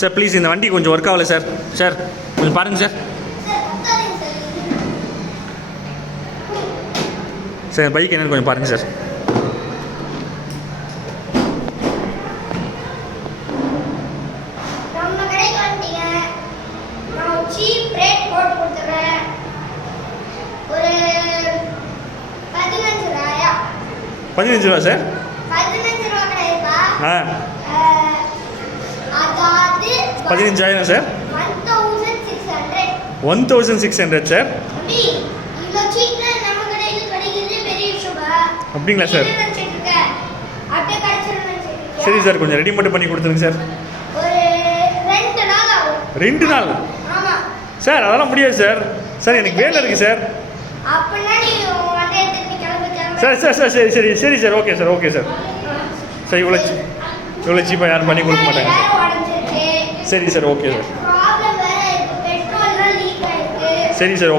Sir please இந்த வண்டி கொஞ்சம் ஒர்க் ஆகலை சார். சார் கொஞ்சம் பாருங்கள் சார். சார் பைக் என்னன்னு கொஞ்சம் பாருங்கள் சார். $15 சார். ஆ 15,000 சார். 1,600 சார். அப்படிங்களா சார்? சரி சார், கொஞ்சம் ரெடி மட்டும் பண்ணி கொடுத்துருங்க சார். 2 நாள் சார்? அதெல்லாம் முடியாது சார். சார் எனக்கு வேலை இருக்குது சார். சார் சார் சார் சரி சரி சரி sir. Okay sir, okay sir. Sir இவ்வளோ சீப்பாக யாரும் பண்ணி கொடுக்க மாட்டாங்க சார். சரி சார், ஓகே சார். சரி சார்.